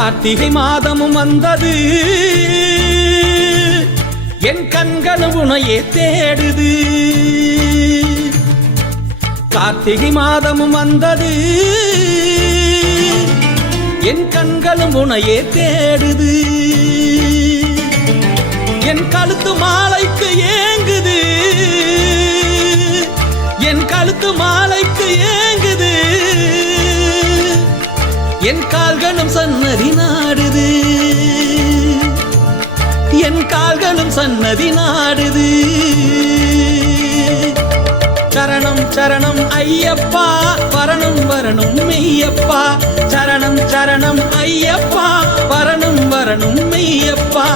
கார்த்திகை மாதமும் வந்தது, என் கண்களும் உனையே தேடுது. கார்த்திகை மாதமும் வந்தது, என் கண்களும் உனையே தேடுது. என் கழுத்து மாலைக்கு ஏங்குது, என் கழுத்து மாலைக்கு ஏங்குது. என் கால்களும் சன்னதி நாடுது, என் கால்களும் சன்னதி நாடுது. சரணம் சரணம் ஐயப்பா, வரணும் வரணும் மெய்யப்பா. சரணம் சரணம் ஐயப்பா, வரணும் வரணும் மெய்யப்பா.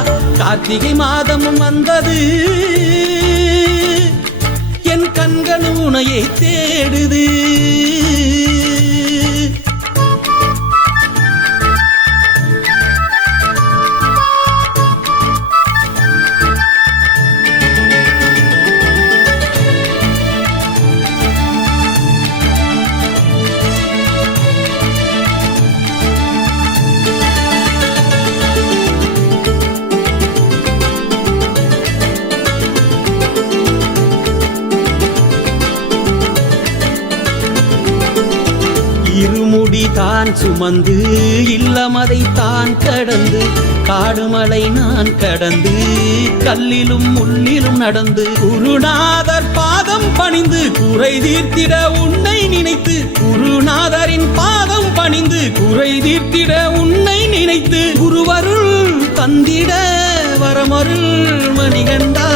கார்த்திகை மாதமும் வந்தது, என் கண்களும் உனையை தேடுது. இருமுடி தான் சுமந்து இல்லமதை தான் கடந்து, காடுமலை நான் கடந்து, கல்லிலும் முள்ளிலும் நடந்து, குருநாதர் பாதம் பணிந்து குறை தீர்த்திட உன்னை நினைத்து, குருநாதரின் பாதம் பணிந்து குறை தீர்த்திட உன்னை நினைத்து, குருவருள் தந்திட வரமருள் மணிகண்டா.